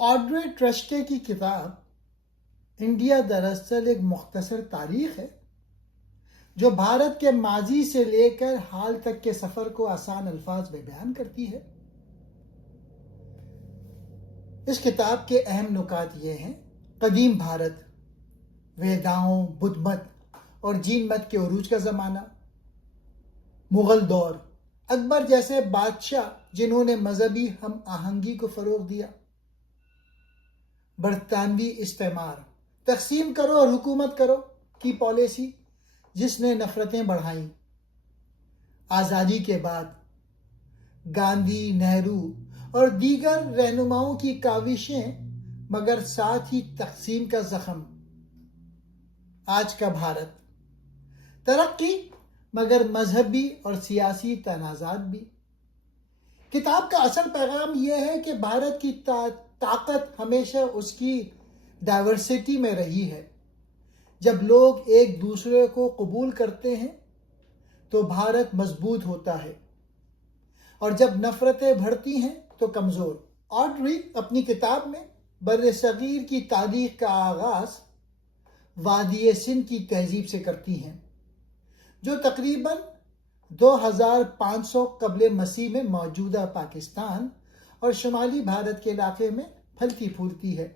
آڈرے ٹرسٹے کی کتاب انڈیا دراصل ایک مختصر تاریخ ہے جو بھارت کے ماضی سے لے کر حال تک کے سفر کو آسان الفاظ میں بیان کرتی ہے۔ اس کتاب کے اہم نکات یہ ہیں: قدیم بھارت، ویداؤں، بدھ مت اور جین مت کے عروج کا زمانہ، مغل دور، اکبر جیسے بادشاہ جنہوں نے مذہبی ہم آہنگی کو فروغ دیا، برطانوی استعمار، تقسیم کرو اور حکومت کرو کی پالیسی جس نے نفرتیں بڑھائیں، آزادی کے بعد گاندھی، نہرو اور دیگر رہنماؤں کی کاوشیں، مگر ساتھ ہی تقسیم کا زخم، آج کا بھارت، ترقی مگر مذہبی اور سیاسی تنازعات بھی۔ کتاب کا اصل پیغام یہ ہے کہ بھارت کی طاقت ہمیشہ اس کی ڈائیورسٹی میں رہی ہے۔ جب لوگ ایک دوسرے کو قبول کرتے ہیں تو بھارت مضبوط ہوتا ہے، اور جب نفرتیں بڑھتی ہیں تو کمزور۔ آڈری اپنی کتاب میں بر صغیر کی تاریخ کا آغاز وادی سندھ کی تہذیب سے کرتی ہیں، جو تقریباً 2500 قبل مسیح میں موجودہ پاکستان اور شمالی بھارت کے علاقے میں پھلتی پھولتی ہے۔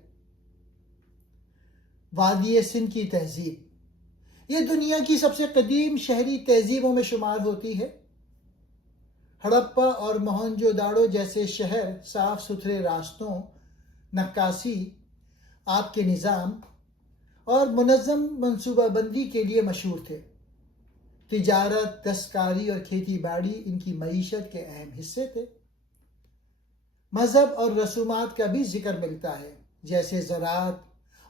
وادی سندھ کی تہذیب یہ دنیا کی سب سے قدیم شہری تہذیبوں میں شمار ہوتی ہے۔ ہڑپا اور موہنجو داڑو جیسے شہر صاف ستھرے راستوں، نکاسی، آب کے نظام اور منظم منصوبہ بندی کے لیے مشہور تھے۔ تجارت، دستکاری اور کھیتی باڑی ان کی معیشت کے اہم حصے تھے۔ مذہب اور رسومات کا بھی ذکر ملتا ہے، جیسے زراعت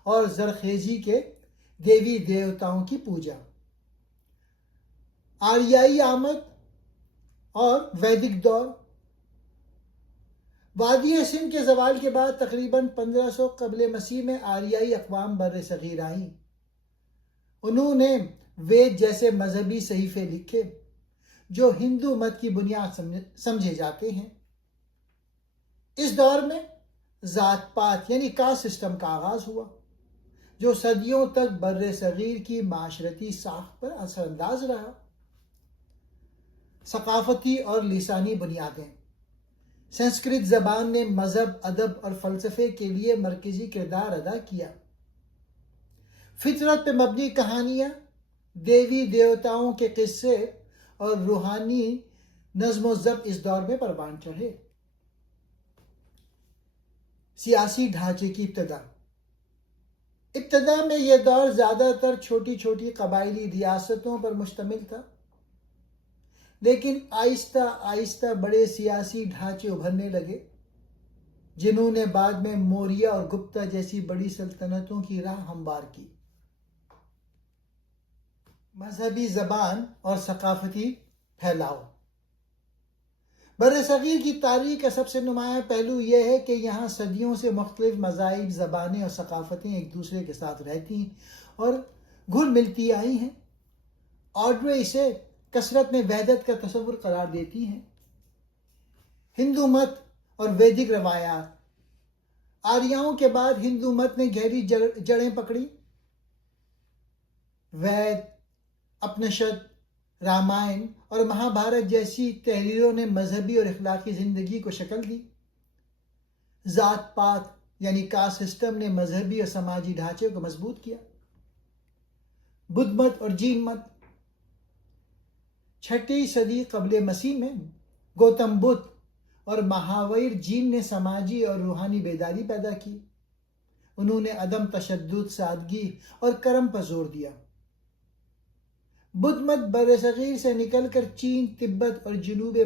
اور زرخیزی کے دیوی دیوتاؤں کی پوجا۔ آریائی آمد اور ویدک دور۔ وادی سندھ کے زوال کے بعد تقریباً 1500 قبل مسیح میں آریائی اقوام بر صغیر آئیں۔ انہوں نے وید جیسے مذہبی صحیفے لکھے جو ہندو مت کی بنیاد سمجھے جاتے ہیں۔ اس دور میں ذات پات یعنی کاسٹ سسٹم کا آغاز ہوا، جو صدیوں تک بر صغیر کی معاشرتی ساخت پر اثر انداز رہا۔ ثقافتی اور لسانی بنیادیں۔ سنسکرت زبان نے مذہب، ادب اور فلسفے کے لیے مرکزی کردار ادا کیا۔ فطرت پہ مبنی کہانیاں، دیوی دیوتاؤں کے قصے اور روحانی نظم و ضبط اس دور میں پروان چڑھے۔ سیاسی ڈھانچے کی ابتدا میں یہ دور زیادہ تر چھوٹی چھوٹی قبائلی ریاستوں پر مشتمل تھا، لیکن آہستہ آہستہ بڑے سیاسی ڈھانچے ابھرنے لگے، جنہوں نے بعد میں موریہ اور گپتا جیسی بڑی سلطنتوں کی راہ ہموار کی۔ مذہبی زبان اور ثقافتی پھیلاؤ۔ برصغیر کی تاریخ کا سب سے نمایاں پہلو یہ ہے کہ یہاں صدیوں سے مختلف مذاہب، زبانیں اور ثقافتیں ایک دوسرے کے ساتھ رہتی اور گھل ملتی آئی ہیں۔ آڈرے اسے کثرت میں وحدت کا تصور قرار دیتی ہیں۔ ہندو مت اور ویدک روایات۔ آریاؤں کے بعد ہندو مت نے گہری جڑیں پکڑی۔ وید، اپنشد، رامائن اور مہابھارت جیسی تحریروں نے مذہبی اور اخلاقی زندگی کو شکل دی۔ ذات پات یعنی کاسٹ سسٹم نے مذہبی اور سماجی ڈھانچے کو مضبوط کیا۔ بدھ مت اور جین مت۔ 6 صدی قبل مسیح میں گوتم بدھ اور مہاویر جین نے سماجی اور روحانی بیداری پیدا کی۔ انہوں نے عدم تشدد، سادگی اور کرم پر زور دیا۔ بدھ مت برصغیر سے نکل کر چین، تبت اور جنوب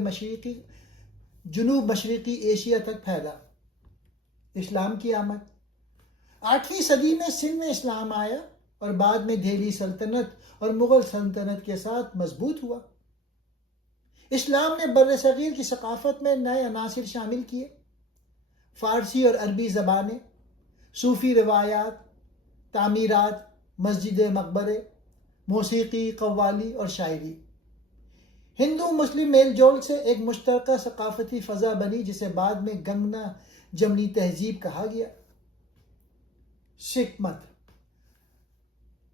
مشرقی ایشیا تک پھیلا۔ اسلام کی آمد۔ 8ویں صدی میں سندھ میں اسلام آیا اور بعد میں دہلی سلطنت اور مغل سلطنت کے ساتھ مضبوط ہوا۔ اسلام نے برصغیر کی ثقافت میں نئے عناصر شامل کیے: فارسی اور عربی زبانیں، صوفی روایات، تعمیرات، مسجد، مقبرے، موسیقی، قوالی اور شاعری۔ ہندو مسلم میل جول سے ایک مشترکہ ثقافتی فضا بنی جسے بعد میں گنگنا جمنی تہذیب کہا گیا۔ سکھ مت.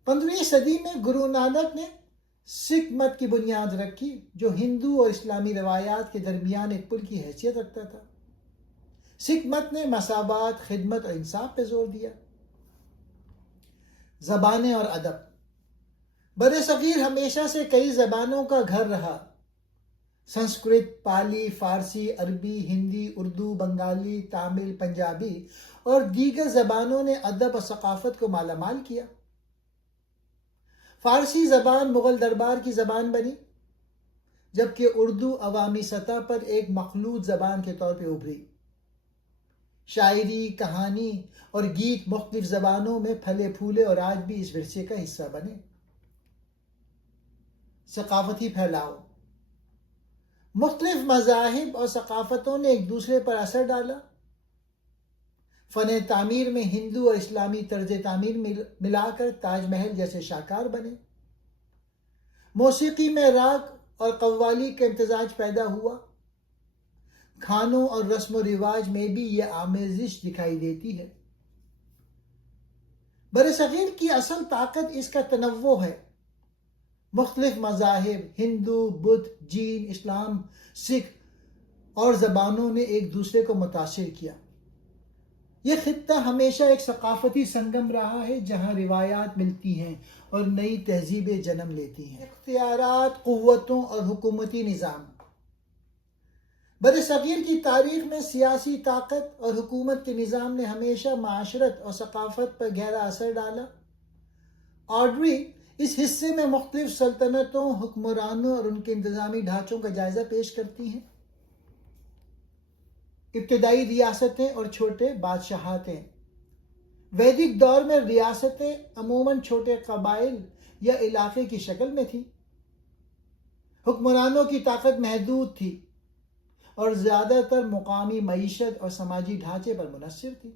15ویں صدی میں گرو نانک نے سکھ مت کی بنیاد رکھی جو ہندو اور اسلامی روایات کے درمیان ایک پل کی حیثیت رکھتا تھا. سکھ مت نے مساوات، خدمت اور انصاف پہ زور دیا. زبانیں اور ادب. بر صغیر ہمیشہ سے کئی زبانوں کا گھر رہا. سنسکرت، پالی، فارسی، عربی، ہندی، اردو، بنگالی، تامل، پنجابی اور دیگر زبانوں نے ادب اور ثقافت کو مالا مال کیا. فارسی زبان مغل دربار کی زبان بنی، جبکہ اردو عوامی سطح پر ایک مخلوط زبان کے طور پہ ابھری. شاعری، کہانی اور گیت مختلف زبانوں میں پھلے پھولے اور آج بھی اس ورثے کا حصہ بنے. ثقافتی پھیلاؤ. مختلف مذاہب اور ثقافتوں نے ایک دوسرے پر اثر ڈالا. فن تعمیر میں ہندو اور اسلامی طرز تعمیر ملا کر تاج محل جیسے شاہکار بنے. موسیقی میں راگ اور قوالی کا امتزاج پیدا ہوا. کھانوں اور رسم و رواج میں بھی یہ آمیزش دکھائی دیتی ہے. برصغیر کی اصل طاقت اس کا تنوع ہے. مختلف مذاہب، ہندو، بدھ، جین، اسلام، سکھ اور زبانوں نے ایک دوسرے کو متاثر کیا. یہ خطہ ہمیشہ ایک ثقافتی سنگم رہا ہے جہاں روایات ملتی ہیں اور نئی تہذیبیں جنم لیتی ہیں. اختیارات، قوتوں اور حکومتی نظام. برصغیر کی تاریخ میں سیاسی طاقت اور حکومت کے نظام نے ہمیشہ معاشرت اور ثقافت پر گہرا اثر ڈالا. آڈری اس حصے میں مختلف سلطنتوں، حکمرانوں اور ان کے انتظامی ڈھانچوں کا جائزہ پیش کرتی ہیں. ابتدائی ریاستیں اور چھوٹے بادشاہتیں. ویدک دور میں ریاستیں عموماً چھوٹے قبائل یا علاقے کی شکل میں تھیں. حکمرانوں کی طاقت محدود تھی اور زیادہ تر مقامی معیشت اور سماجی ڈھانچے پر منحصر تھی.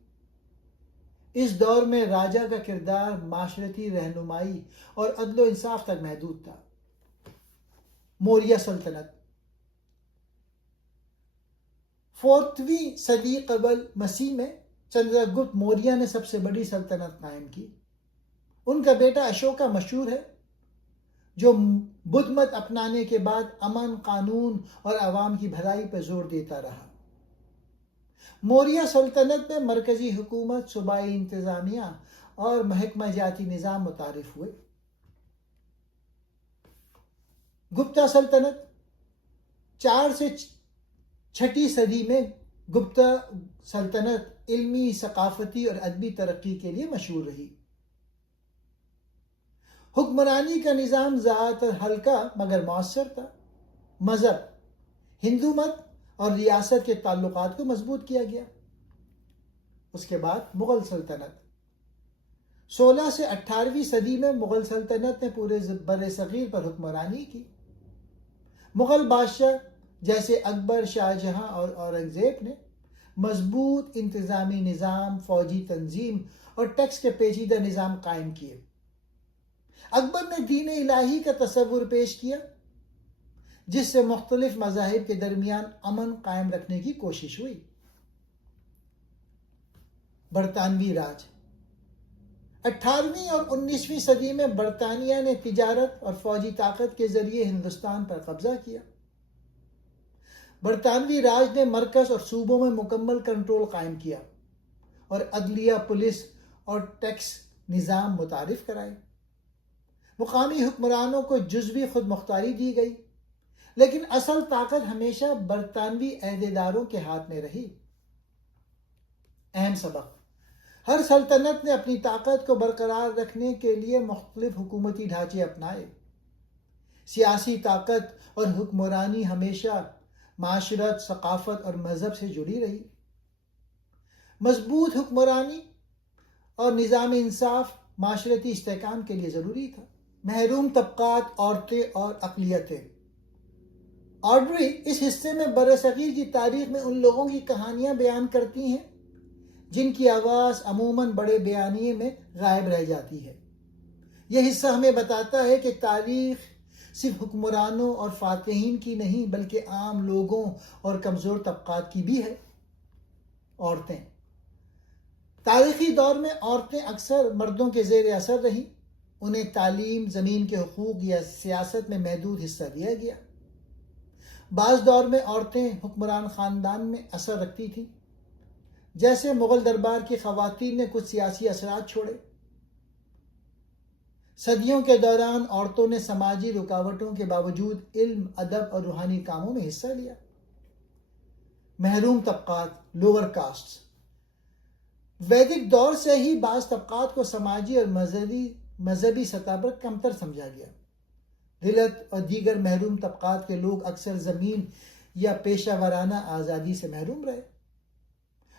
اس دور میں راجا کا کردار معاشرتی رہنمائی اور عدل و انصاف تک محدود تھا. موریہ سلطنت. 4ویں صدی قبل مسیح میں چندر گپت موریہ نے سب سے بڑی سلطنت قائم کی. ان کا بیٹا اشوکا مشہور ہے جو بدھ مت اپنانے کے بعد امن، قانون اور عوام کی بھلائی پر زور دیتا رہا. موریہ سلطنت میں مرکزی حکومت، صوبائی انتظامیہ اور محکمہ جاتی نظام متعارف ہوئے. گپتا سلطنت. 4 سے 6 صدی میں گپتا سلطنت علمی، ثقافتی اور ادبی ترقی کے لیے مشہور رہی. حکمرانی کا نظام زیادہ تر ہلکا مگر مؤثر تھا. مذہب. ہندو مت اور ریاست کے تعلقات کو مضبوط کیا گیا. اس کے بعد مغل سلطنت. 16 سے 18ویں صدی میں مغل سلطنت نے پورے بر صغیر پر حکمرانی کی. مغل بادشاہ جیسے اکبر، شاہ جہاں اور اورنگزیب نے مضبوط انتظامی نظام، فوجی تنظیم اور ٹیکس کے پیچیدہ نظام قائم کیے. اکبر نے دین الہی کا تصور پیش کیا جس سے مختلف مذاہب کے درمیان امن قائم رکھنے کی کوشش ہوئی. برطانوی راج. 18ویں اور 19ویں صدی میں برطانیہ نے تجارت اور فوجی طاقت کے ذریعے ہندوستان پر قبضہ کیا. برطانوی راج نے مرکز اور صوبوں میں مکمل کنٹرول قائم کیا اور عدلیہ، پولیس اور ٹیکس نظام متعارف کرائے. مقامی حکمرانوں کو جزوی خود مختاری دی گئی لیکن اصل طاقت ہمیشہ برطانوی عہدیداروں کے ہاتھ میں رہی. اہم سبق. ہر سلطنت نے اپنی طاقت کو برقرار رکھنے کے لیے مختلف حکومتی ڈھانچے اپنائے. سیاسی طاقت اور حکمرانی ہمیشہ معاشرت، ثقافت اور مذہب سے جڑی رہی. مضبوط حکمرانی اور نظام انصاف معاشرتی استحکام کے لیے ضروری تھا. محروم طبقات، عورتیں اور اقلیتیں. آڈری اس حصے میں برصغیر کی تاریخ میں ان لوگوں کی کہانیاں بیان کرتی ہیں جن کی آواز عموماً بڑے بیانیے میں غائب رہ جاتی ہے. یہ حصہ ہمیں بتاتا ہے کہ تاریخ صرف حکمرانوں اور فاتحین کی نہیں بلکہ عام لوگوں اور کمزور طبقات کی بھی ہے. عورتیں. تاریخی دور میں عورتیں اکثر مردوں کے زیر اثر رہیں، انہیں تعلیم، زمین کے حقوق یا سیاست میں محدود حصہ دیا گیا۔ بعض دور میں عورتیں حکمران خاندان میں اثر رکھتی تھیں، جیسے مغل دربار کی خواتین نے کچھ سیاسی اثرات چھوڑے۔ صدیوں کے دوران عورتوں نے سماجی رکاوٹوں کے باوجود علم، ادب اور روحانی کاموں میں حصہ لیا۔ محروم طبقات، لوور کاسٹس، ویدک دور سے ہی بعض طبقات کو سماجی اور مذہبی سطح پر کمتر سمجھا گیا۔ دلت اور دیگر محروم طبقات کے لوگ اکثر زمین یا پیشہ ورانہ آزادی سے محروم رہے۔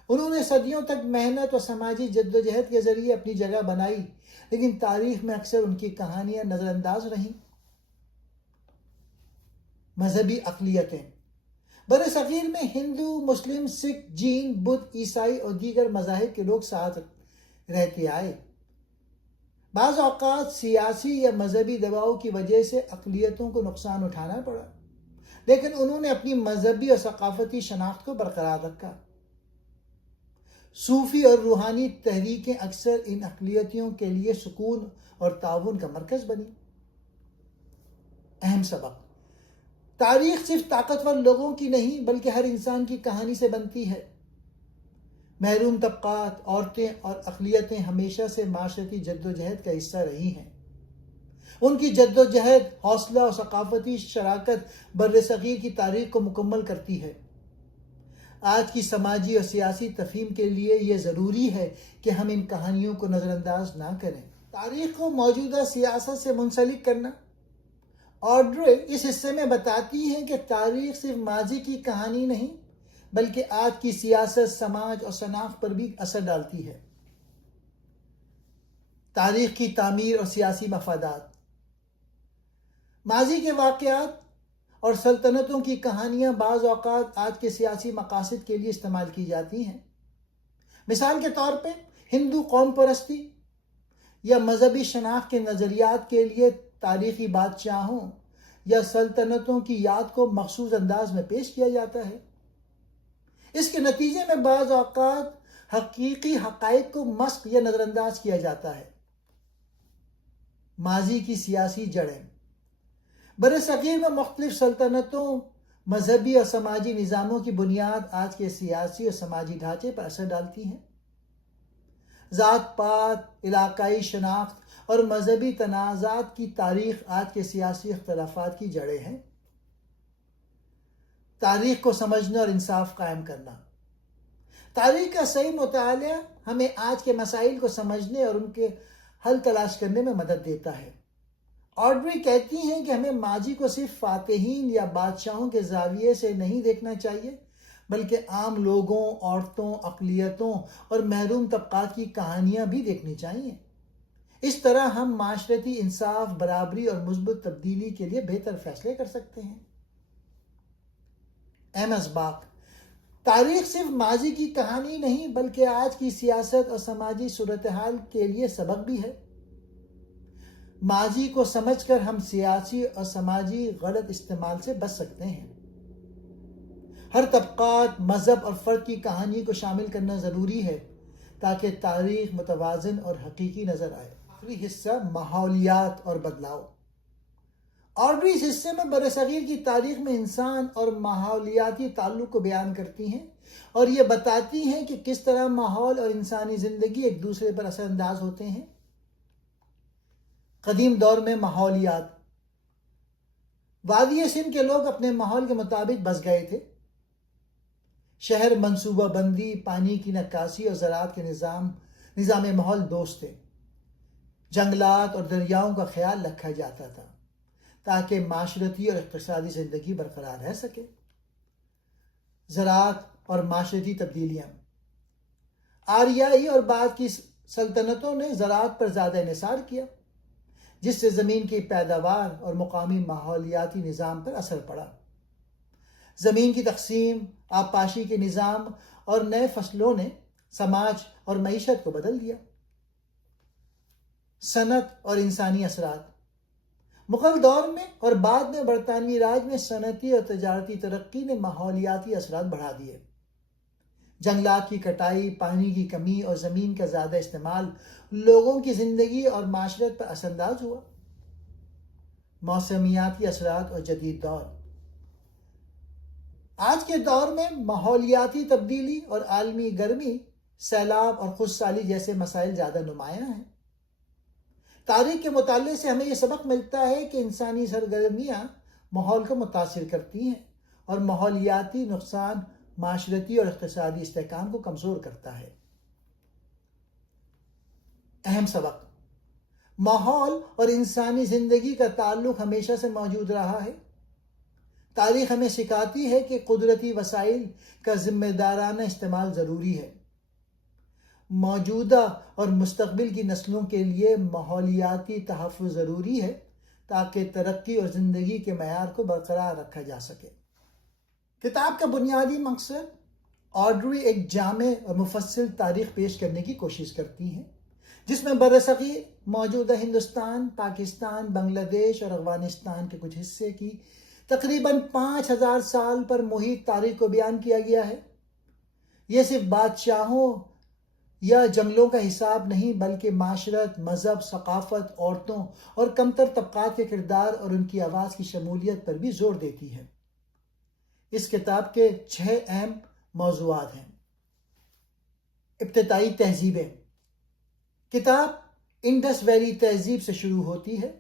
انہوں نے صدیوں تک محنت اور سماجی جدوجہد کے ذریعے اپنی جگہ بنائی، لیکن تاریخ میں اکثر ان کی کہانیاں نظر انداز رہیں۔ مذہبی اقلیتیں، برصغیر میں ہندو، مسلم، سکھ، جین، بدھ، عیسائی اور دیگر مذاہب کے لوگ ساتھ رہتے آئے۔ بعض اوقات سیاسی یا مذہبی دباؤ کی وجہ سے اقلیتوں کو نقصان اٹھانا پڑا، لیکن انہوں نے اپنی مذہبی اور ثقافتی شناخت کو برقرار رکھا۔ صوفی اور روحانی تحریکیں اکثر ان اقلیتوں کے لیے سکون اور تعاون کا مرکز بنی۔ اہم سبق: تاریخ صرف طاقتور لوگوں کی نہیں بلکہ ہر انسان کی کہانی سے بنتی ہے۔ محروم طبقات، عورتیں اور اقلیتیں ہمیشہ سے معاشرتی جدوجہد کا حصہ رہی ہیں۔ ان کی جدوجہد، حوصلہ اور ثقافتی شراکت برصغیر کی تاریخ کو مکمل کرتی ہے۔ آج کی سماجی اور سیاسی تفہیم کے لیے یہ ضروری ہے کہ ہم ان کہانیوں کو نظر انداز نہ کریں۔ تاریخ کو موجودہ سیاست سے منسلک کرنا۔ آڈرے اس حصے میں بتاتی ہیں کہ تاریخ صرف ماضی کی کہانی نہیں بلکہ آج کی سیاست، سماج اور شناخت پر بھی اثر ڈالتی ہے۔ تاریخ کی تعمیر اور سیاسی مفادات۔ ماضی کے واقعات اور سلطنتوں کی کہانیاں بعض اوقات آج کے سیاسی مقاصد کے لیے استعمال کی جاتی ہیں۔ مثال کے طور پہ ہندو قوم پرستی یا مذہبی شناخت کے نظریات کے لیے تاریخی بادشاہوں یا سلطنتوں کی یاد کو مخصوص انداز میں پیش کیا جاتا ہے۔ اس کے نتیجے میں بعض اوقات حقیقی حقائق کو مسخ یا نظر انداز کیا جاتا ہے۔ ماضی کی سیاسی جڑیں۔ برصغیر میں مختلف سلطنتوں، مذہبی اور سماجی نظاموں کی بنیاد آج کے سیاسی اور سماجی ڈھانچے پر اثر ڈالتی ہیں۔ ذات پات، علاقائی شناخت اور مذہبی تنازعات کی تاریخ آج کے سیاسی اختلافات کی جڑیں ہیں۔ تاریخ کو سمجھنا اور انصاف قائم کرنا۔ تاریخ کا صحیح مطالعہ ہمیں آج کے مسائل کو سمجھنے اور ان کے حل تلاش کرنے میں مدد دیتا ہے۔ آڈری کہتی ہیں کہ ہمیں ماضی کو صرف فاتحین یا بادشاہوں کے زاویے سے نہیں دیکھنا چاہیے بلکہ عام لوگوں، عورتوں، اقلیتوں اور محروم طبقات کی کہانیاں بھی دیکھنی چاہیے۔ اس طرح ہم معاشرتی انصاف، برابری اور مثبت تبدیلی کے لیے بہتر فیصلے کر سکتے ہیں۔ اہم اسباق: تاریخ صرف ماضی کی کہانی نہیں بلکہ آج کی سیاست اور سماجی صورتحال کے لیے سبق بھی ہے۔ ماضی کو سمجھ کر ہم سیاسی اور سماجی غلط استعمال سے بچ سکتے ہیں۔ ہر طبقات، مذہب اور فرد کی کہانی کو شامل کرنا ضروری ہے تاکہ تاریخ متوازن اور حقیقی نظر آئے۔ آخری حصہ: ماحولیات اور بدلاؤ۔ آڈری اس حصے میں برصغیر کی تاریخ میں انسان اور ماحولیاتی تعلق کو بیان کرتی ہیں اور یہ بتاتی ہیں کہ کس طرح ماحول اور انسانی زندگی ایک دوسرے پر اثر انداز ہوتے ہیں۔ قدیم دور میں ماحولیات۔ وادی سندھ کے لوگ اپنے ماحول کے مطابق بس گئے تھے۔ شہر منصوبہ بندی، پانی کی نکاسی اور زراعت کے نظام ماحول دوست تھے۔ جنگلات اور دریاؤں کا خیال رکھا جاتا تھا تاکہ معاشرتی اور اقتصادی زندگی برقرار رہ سکے۔ زراعت اور معاشرتی تبدیلیاں۔ آریائی اور بعد کی سلطنتوں نے زراعت پر زیادہ انحصار کیا جس سے زمین کی پیداوار اور مقامی ماحولیاتی نظام پر اثر پڑا۔ زمین کی تقسیم، آبپاشی کے نظام اور نئے فصلوں نے سماج اور معیشت کو بدل دیا۔ صنعت اور انسانی اثرات۔ مغل دور میں اور بعد میں برطانوی راج میں صنعتی اور تجارتی ترقی نے ماحولیاتی اثرات بڑھا دیے۔ جنگلات کی کٹائی، پانی کی کمی اور زمین کا زیادہ استعمال لوگوں کی زندگی اور معاشرت پر اثر انداز ہوا۔ موسمیاتی اثرات اور جدید دور۔ آج کے دور میں ماحولیاتی تبدیلی اور عالمی گرمی، سیلاب اور خشکسالی جیسے مسائل زیادہ نمایاں ہیں۔ تاریخ کے مطالعے سے ہمیں یہ سبق ملتا ہے کہ انسانی سرگرمیاں ماحول کو متاثر کرتی ہیں اور ماحولیاتی نقصان معاشرتی اور اقتصادی استحکام کو کمزور کرتا ہے۔ اہم سبق: ماحول اور انسانی زندگی کا تعلق ہمیشہ سے موجود رہا ہے۔ تاریخ ہمیں سکھاتی ہے کہ قدرتی وسائل کا ذمہ دارانہ استعمال ضروری ہے۔ موجودہ اور مستقبل کی نسلوں کے لیے ماحولیاتی تحفظ ضروری ہے تاکہ ترقی اور زندگی کے معیار کو برقرار رکھا جا سکے۔ کتاب کا بنیادی مقصد آڈری ایک جامع اور مفصل تاریخ پیش کرنے کی کوشش کرتی ہے، جس میں برصغیر، موجودہ ہندوستان، پاکستان، بنگلہ دیش اور افغانستان کے کچھ حصے کی تقریباً 5000 سال پر محیط تاریخ کو بیان کیا گیا ہے۔ یہ صرف بادشاہوں یا جنگلوں کا حساب نہیں، بلکہ معاشرت، مذہب، ثقافت، عورتوں اور کمتر طبقات کے کردار اور ان کی آواز کی شمولیت پر بھی زور دیتی ہے۔ اس کتاب کے 6 اہم موضوعات ہیں۔ ابتدائی تہذیبیں۔ کتاب انڈس ویلی تہذیب سے شروع ہوتی ہے،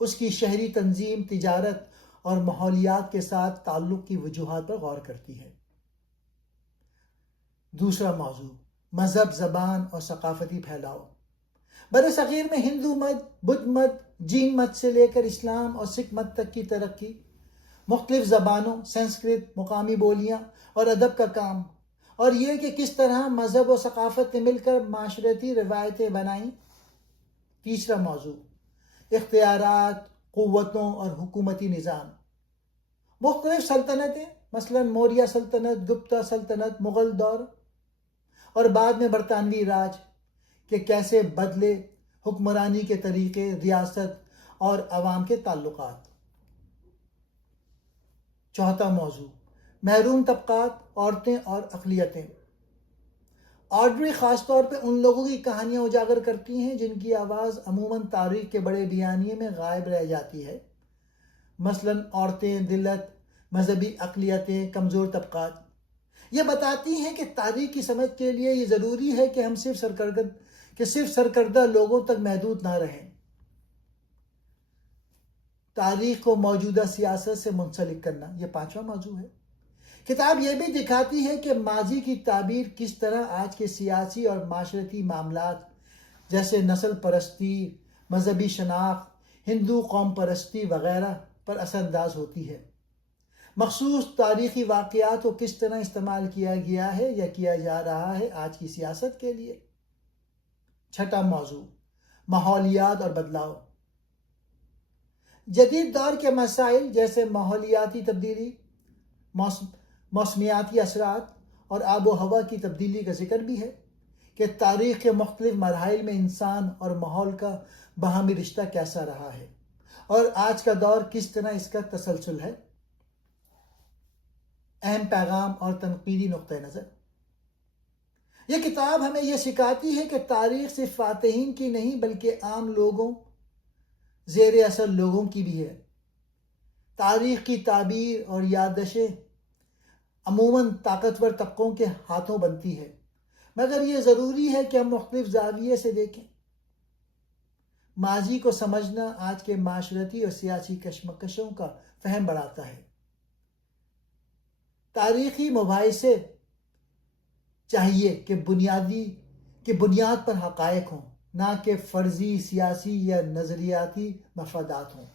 اس کی شہری تنظیم، تجارت اور ماحولیات کے ساتھ تعلق کی وجوہات پر غور کرتی ہے۔ دوسرا موضوع: مذہب، زبان اور ثقافتی پھیلاؤ۔ برصغیر میں ہندو مت، بدھ مت، جین مت سے لے کر اسلام اور سکھ مت تک کی ترقی، مختلف زبانوں، سنسکرت، مقامی بولیاں اور ادب کا کام، اور یہ کہ کس طرح مذہب و ثقافت نے مل کر معاشرتی روایتیں بنائیں۔ تیسرا موضوع: اختیارات، قوتوں اور حکومتی نظام۔ مختلف سلطنتیں، مثلا موریہ سلطنت، گپتا سلطنت، مغل دور اور بعد میں برطانوی راج، کہ کیسے بدلے حکمرانی کے طریقے، ریاست اور عوام کے تعلقات۔ چوتھا موضوع: محروم طبقات، عورتیں اور اقلیتیں۔ آڈری خاص طور پہ ان لوگوں کی کہانیاں اجاگر کرتی ہیں جن کی آواز عموماً تاریخ کے بڑے بیانیے میں غائب رہ جاتی ہے، مثلاً عورتیں، دلت، مذہبی اقلیتیں، کمزور طبقات۔ یہ بتاتی ہیں کہ تاریخ کی سمجھ کے لیے یہ ضروری ہے کہ ہم صرف سرکردہ لوگوں تک محدود نہ رہیں۔ تاریخ کو موجودہ سیاست سے منسلک کرنا، یہ 5واں موضوع ہے۔ کتاب یہ بھی دکھاتی ہے کہ ماضی کی تعبیر کس طرح آج کے سیاسی اور معاشرتی معاملات جیسے نسل پرستی، مذہبی شناخت، ہندو قوم پرستی وغیرہ پر اثر انداز ہوتی ہے۔ مخصوص تاریخی واقعات کو کس طرح استعمال کیا گیا ہے یا کیا جا رہا ہے آج کی سیاست کے لیے۔ چھٹا موضوع: ماحولیات اور بدلاؤ۔ جدید دور کے مسائل جیسے ماحولیاتی تبدیلی، موسمیاتی اثرات اور آب و ہوا کی تبدیلی کا ذکر بھی ہے کہ تاریخ کے مختلف مراحل میں انسان اور ماحول کا باہمی رشتہ کیسا رہا ہے اور آج کا دور کس طرح اس کا تسلسل ہے۔ اہم پیغام اور تنقیدی نقطہ نظر۔ یہ کتاب ہمیں یہ سکھاتی ہے کہ تاریخ صرف فاتحین کی نہیں بلکہ عام لوگوں، زیر اثر لوگوں کی بھی ہے۔ تاریخ کی تعبیر اور یادداشتیں عموماً طاقتور طبقوں کے ہاتھوں بنتی ہے، مگر یہ ضروری ہے کہ ہم مختلف زاویے سے دیکھیں۔ ماضی کو سمجھنا آج کے معاشرتی اور سیاسی کشمکشوں کا فہم بڑھاتا ہے۔ تاریخی مباحثے چاہیے کہ بنیاد پر حقائق ہوں، نہ کہ فرضی سیاسی یا نظریاتی مفادات ہوں۔